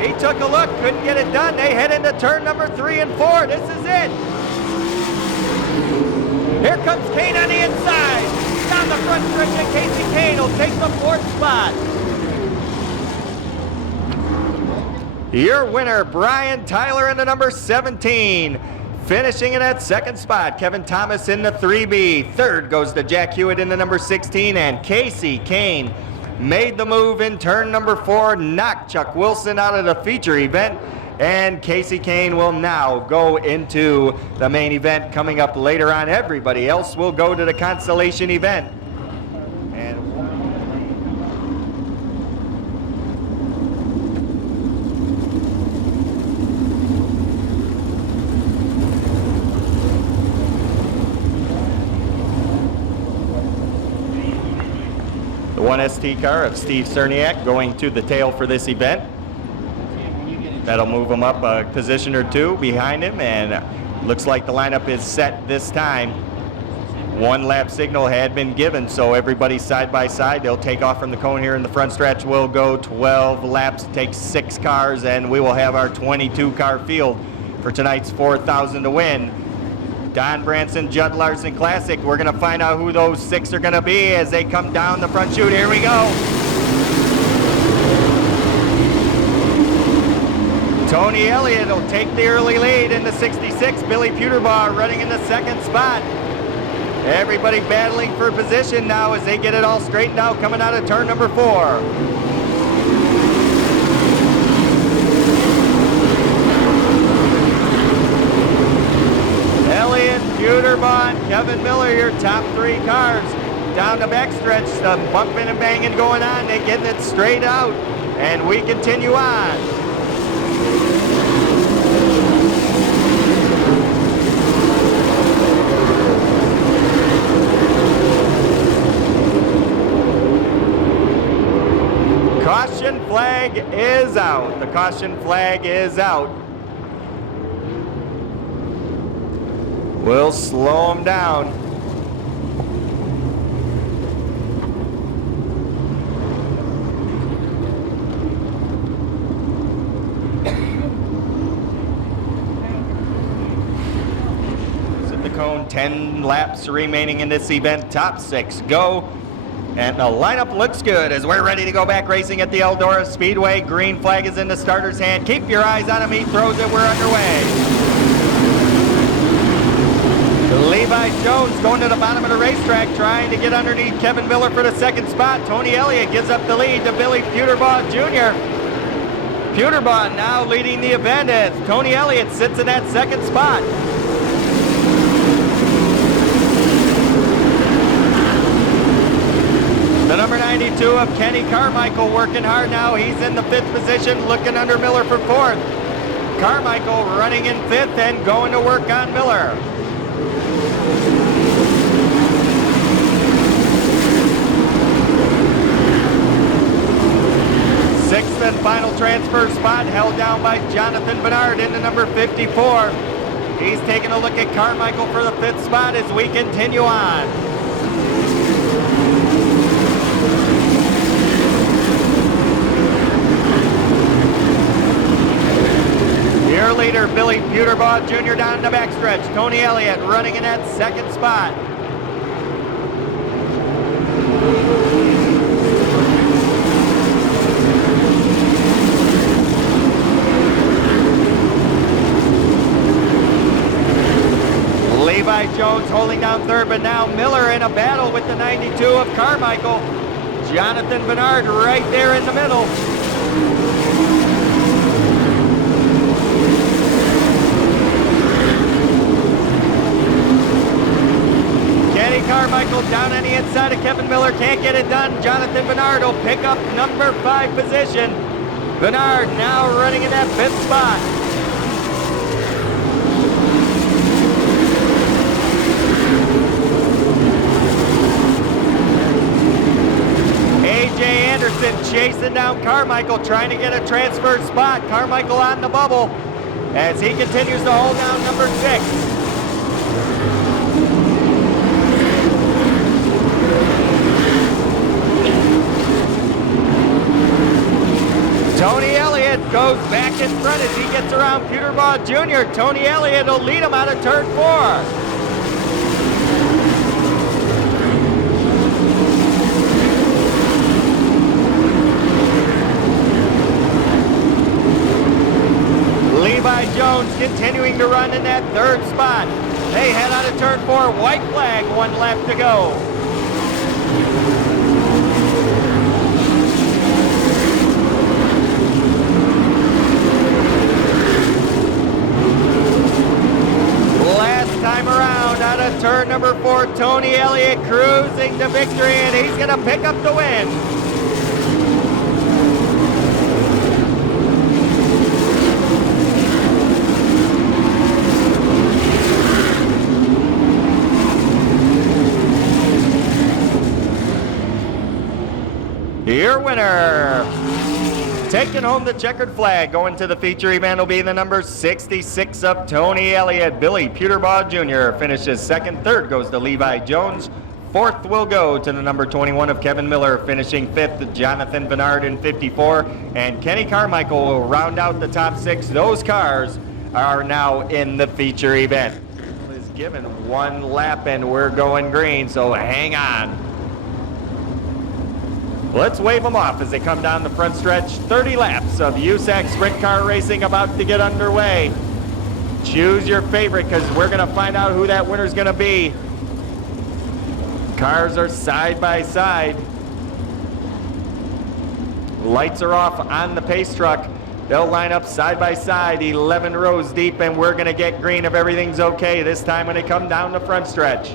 He took a look, couldn't get it done. They head into turn number 3 and 4. This is it. Here comes Kane on the inside. Down the front stretch, and Casey Kane will take the 4th spot. Your winner, Brian Tyler in the number 17. Finishing in that second spot, Kevin Thomas in the 3B. Third goes to Jack Hewitt in the number 16, and Casey Kane made the move in turn number 4, knocked Chuck Wilson out of the feature event, and Casey Kane will now go into the main event coming up later on. Everybody else will go to the consolation event. And the 1ST car of Steve Cerniak going to the tail for this event. That'll move him up a position or 2 behind him, and looks like the lineup is set this time. 1 lap signal had been given, so everybody's side by side. They'll take off from the cone here in the front stretch. We'll go 12 laps, take 6 cars, and we will have our 22 car field for tonight's 4,000 to win. Don Branson, Jud Larson Classic. We're gonna find out who those 6 are gonna be as they come down the front chute. Here we go. Tony Elliott will take the early lead in the 66. Billy Pewterbaugh running in the second spot. Everybody battling for position now as they get it all straightened out coming out of turn number 4. Elliott, Pewterbaugh, and Kevin Miller, your top 3 cars. Down the backstretch, the bumping and banging going on. They're getting it straight out, and we continue on. Caution flag is out. The caution flag is out. We'll slow them down. Sit the cone, 10 laps remaining in this event. Top 6 go. And the lineup looks good as we're ready to go back racing at the Eldora Speedway. Green flag is in the starter's hand. Keep your eyes on him. He throws it. We're underway. Levi Jones going to the bottom of the racetrack, trying to get underneath Kevin Miller for the second spot. Tony Elliott gives up the lead to Billy Puterbaugh Jr. Puterbaugh now leading the event as Tony Elliott sits in that second spot. The number 92 of Kenny Carmichael working hard now. He's in the 5th position, looking under Miller for 4th. Carmichael running in 5th and going to work on Miller. Sixth and final transfer spot held down by Jonathan Bernard into number 54. He's taking a look at Carmichael for the 5th spot as we continue on. Your leader, Billy Puterbaugh Jr. down the backstretch. Tony Elliott running in that second spot. Levi Jones holding down 3rd, but now Miller in a battle with the 92 of Carmichael. Jonathan Bernard right there in the middle. Kenny Carmichael down on the inside of Kevin Miller, can't get it done. Jonathan Bernard will pick up number 5 position. Bernard now running in that 5th spot. A.J. Anderson chasing down Carmichael, trying to get a transfer spot. Carmichael on the bubble as he continues to hold down number 6. Tony Elliott goes back in front as he gets around Puterbaugh Jr. Tony Elliott will lead him out of turn 4. Levi Jones continuing to run in that 3rd spot. They head out of turn 4. White flag, 1 lap to go. Last time around, out of turn number 4, Tony Elliott cruising to victory, and he's going to pick up the win. Your winner, taking home the checkered flag, going to the feature event will be the number 66 of Tony Elliott. Billy Puterbaugh Jr. finishes 2nd. 3rd goes to Levi Jones. 4th will go to the number 21 of Kevin Miller, finishing 5th, Jonathan Bernard in 54. And Kenny Carmichael will round out the top 6. Those cars are now in the feature event. Is given 1 lap and we're going green, so hang on. Let's wave them off as they come down the front stretch. 30 laps of USAC sprint car racing about to get underway. Choose your favorite because we're going to find out who that winner's going to be. Cars are side by side. Lights are off on the pace truck. They'll line up side by side, 11 rows deep, and we're going to get green if everything's okay this time when they come down the front stretch.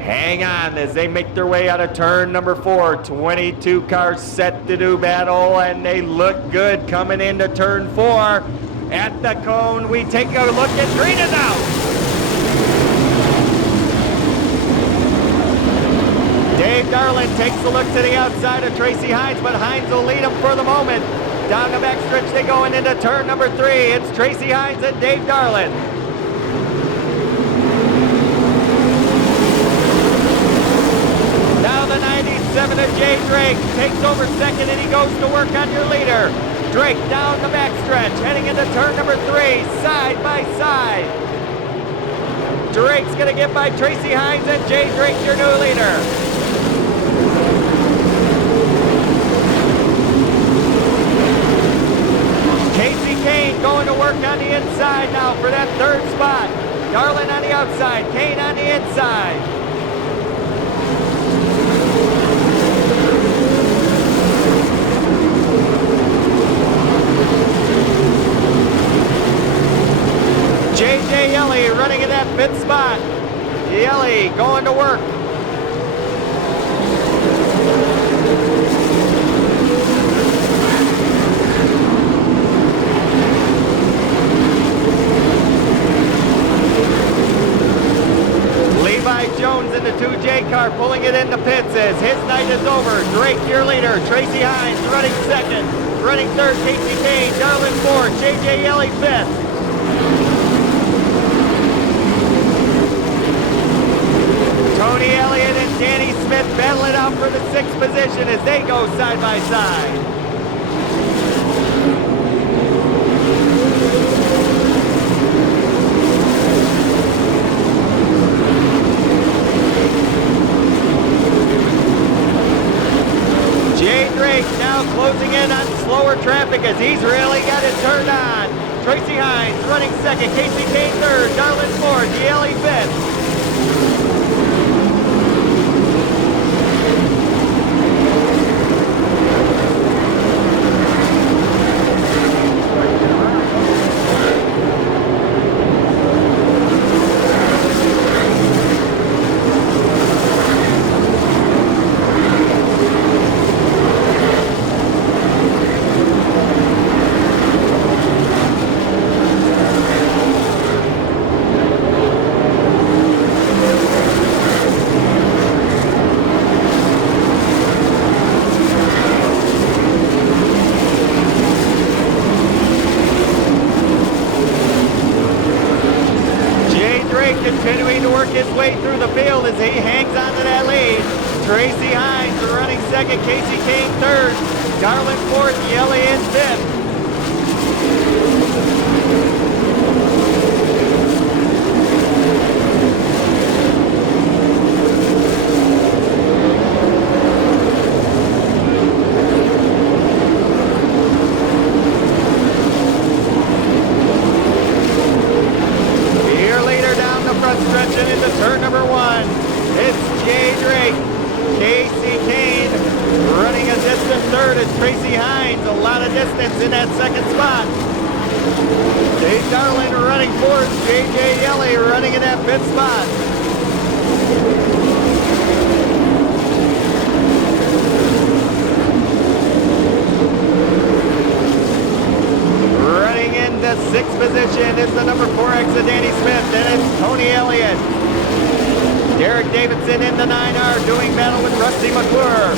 Hang on as they make their way out of turn number 4. 22 cars set to do battle, and they look good coming into turn 4. At the cone, we take a look at green is out. Dave Darland takes a look to the outside of Tracy Hines, but Hines will lead him for the moment. Down the backstretch they go into turn number 3. It's Tracy Hines and Dave Darland. Now the 97 of Jay Drake takes over 2nd, and he goes to work on your leader. Drake down the backstretch, heading into turn number 3, side by side. Drake's gonna get by Tracy Hines and Jay Drake, your new leader. Casey Kane going to work on the inside now for that 3rd spot. Darlin on the outside, Kane on the inside. J.J. Yelly running in that fifth spot. Yelly going to work. Levi Jones in the 2J car pulling it into pits as his night is over. Drake, your leader. Tracy Hines running second. Running third, Casey Kane. Darlin fourth. J.J. Yelly fifth. Tony Elliott and Danny Smith battle it out for the sixth position as they go side by side. Jay Drake now closing in on slower traffic as he's really got it turned on. Tracy Hines running second, Casey Kane third, Darlin fourth, Yelly fifth. Continuing to work his way through the field as he hangs on to that lead. Tracy Hines running second, Casey Kane third, Darlin fourth, Yelly in fifth. Stretching into turn number one. It's Jay Drake. Casey Kane running a distant third as Tracy Hines. A lot of distance in that second spot. Dave Darlin running fourth. J.J. Yelly running in that fifth spot. Running into sixth position is the number 4X of Danny Smith, and it's Tony Elliott. Derek Davidson in the 9R doing battle with Rusty McClure.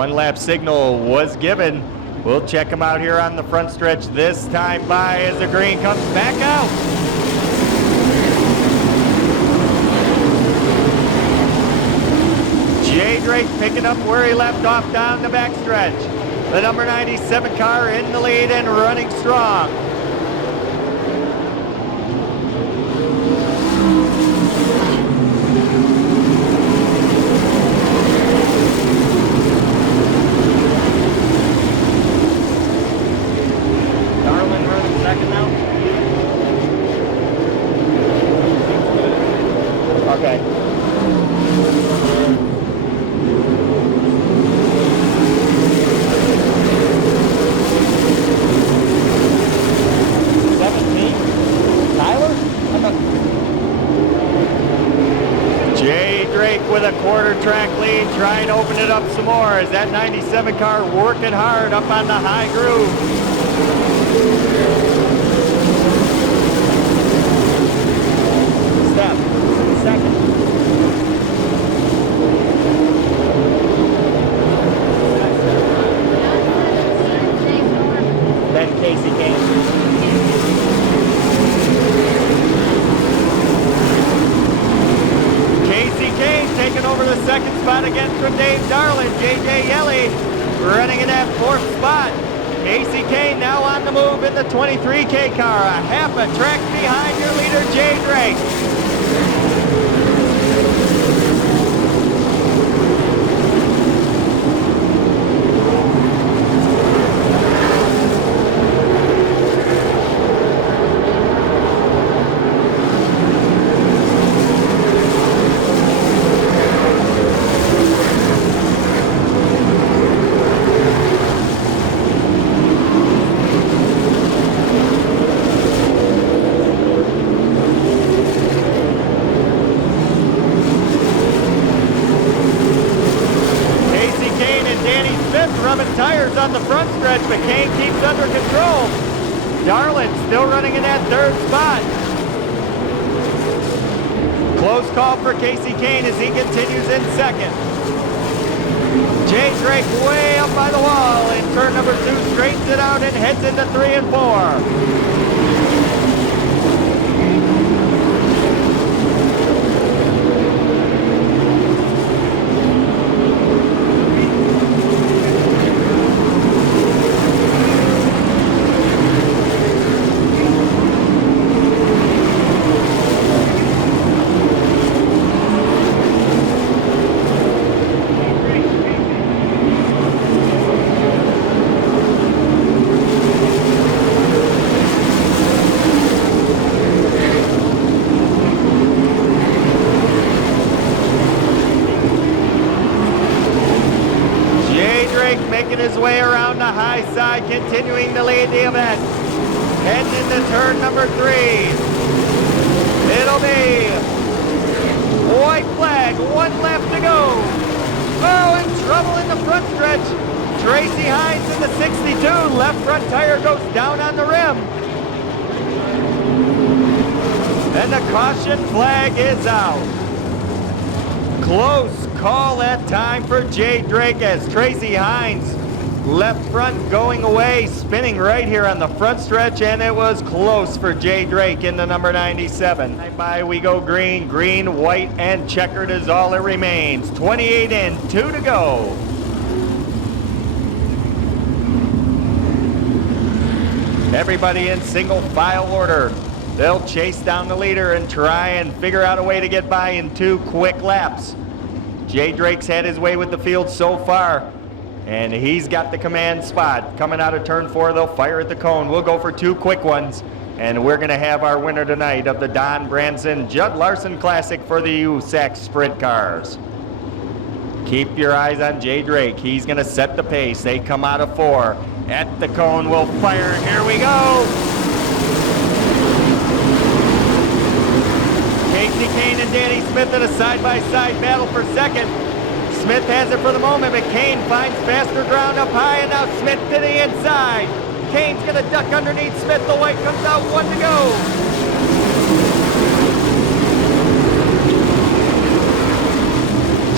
One lap signal was given. We'll check him out here on the front stretch this time by as the green comes back out. Jay Drake picking up where he left off down the backstretch. The number 97 car in the lead and running strong. Darlin running second now. Okay. Jay Drake with a quarter track lead, trying to open it up some more as that 97 car working hard up on the high groove. Step, second. Then Casey Kane. Taking over the second spot again from Dave Darlin. J.J. Yelly running in that fourth spot. Casey Kane now on the move in the 23K car. A half a track behind your leader, Jay Drake. Tires on the front stretch, but Kane keeps under control. Darlin still running in that third spot. Close call for Casey Kane as he continues in second. Jay Drake way up by the wall in turn number 2, straightens it out and heads into 3 and 4. His way around the high side, continuing to lead the event. Heading into turn number 3. It'll be white flag, 1 lap to go. Oh, in trouble in the front stretch. Tracy Hines in the 62, left front tire goes down on the rim. And the caution flag is out. Close call that time for Jay Drake as Tracy Hines left front going away, spinning right here on the front stretch, and it was close for Jay Drake in the number 97. By we go green, green, white, and checkered is all that remains. 28 in, 2 to go. Everybody in single file order. They'll chase down the leader and try and figure out a way to get by in 2 quick laps. Jay Drake's had his way with the field so far, and he's got the command spot. Coming out of turn 4, they'll fire at the cone. We'll go for 2 quick ones, and we're gonna have our winner tonight of the Don Branson Jud Larson Classic for the USAC Sprint Cars. Keep your eyes on Jay Drake. He's gonna set the pace. They come out of 4. At the cone, we'll fire. Here we go. Casey Kane and Danny Smith in a side-by-side battle for second. Smith has it for the moment, but Kane finds faster ground up high, and now Smith to the inside. Kane's gonna duck underneath Smith. The white comes out, 1 to go.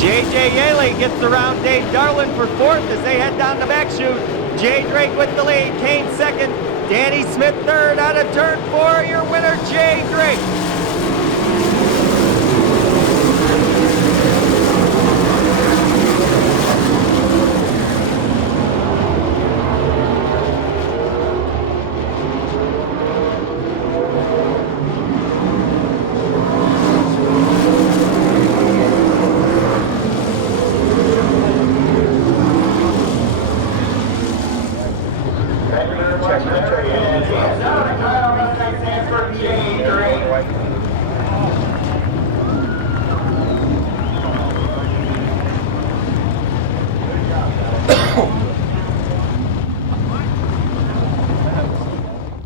J.J. Yaley gets around Dave Darlin for fourth as they head down the back chute. Jay Drake with the lead, Kane second, Danny Smith third out of turn 4. Your winner, Jay Drake.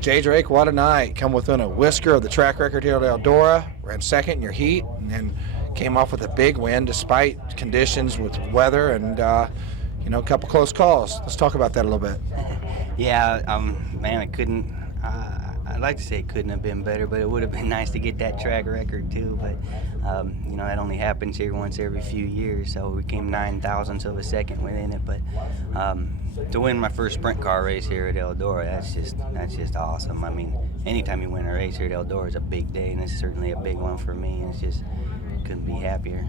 Jay Drake, what a night. Come within a whisker of the track record here at Eldora. Ran second in your heat and then came off with a big win despite conditions with weather and, a couple close calls. Let's talk about that a little bit. Yeah, man, I'd like to say it couldn't have been better, but it would have been nice to get that track record too. But, that only happens here once every few years, so we came 9,000ths of a second within it. But to win my first sprint car race here at Eldora, that's just awesome. I mean, anytime you win a race here at Eldora is a big day, and it's certainly a big one for me, and couldn't be happier.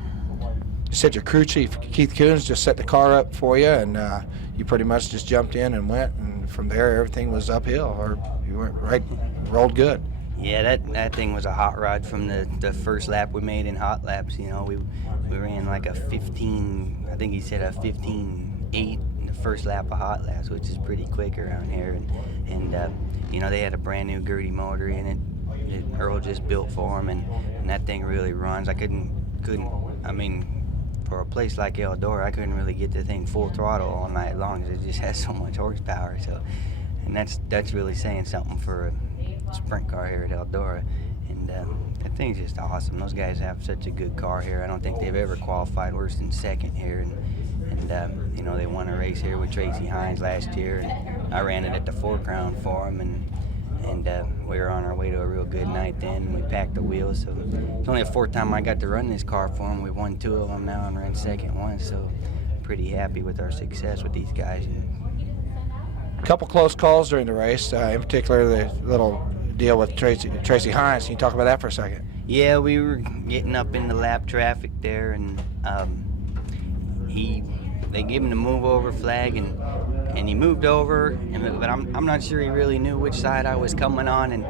You said your crew chief, Keith Coons, just set the car up for you, and you pretty much just jumped in and went, and from there everything was uphill, or you went right, rolled good. Yeah, that thing was a hot rod from the first lap we made in hot laps. We ran like a 15, I think he said a 15.8 in the first lap of hot laps, which is pretty quick around here. And they had a brand new Gertie motor in it. Earl just built for him, and that thing really runs. I couldn't. I mean, for a place like Eldora, I couldn't really get the thing full throttle all night long because it just has so much horsepower. So, and that's really saying something for a sprint car here at Eldora. And that thing's just awesome. Those guys have such a good car here. I don't think they've ever qualified worse than second here. And they won a race here with Tracy Hines last year, and I ran it at the 4 Crown for them. And we were on our way to a real good night then, and we packed the wheels. So it's only the 4th time I got to run this car for them. We won 2 of them now and ran second one, so pretty happy with our success with these guys. A couple close calls during the race, in particular the little deal with Tracy Hines. Can you talk about that for a second? Yeah, we were getting up in the lap traffic there, and they gave him the move over flag, and he moved over, but I'm not sure he really knew which side I was coming on, and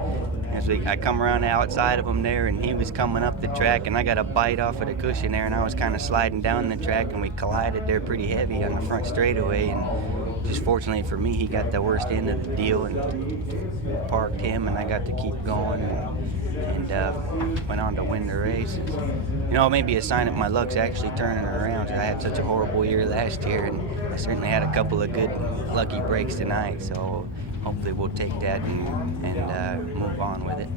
as I come around the outside of him there, and he was coming up the track, and I got a bite off of the cushion there, and I was kind of sliding down the track, and we collided there pretty heavy on the front straightaway, and just fortunately for me, he got the worst end of the deal and parked him, and I got to keep going and went on to win the race. Maybe a sign that my luck's actually turning around. I had such a horrible year last year, and I certainly had a couple of good lucky breaks tonight, so hopefully we'll take that and move on with it.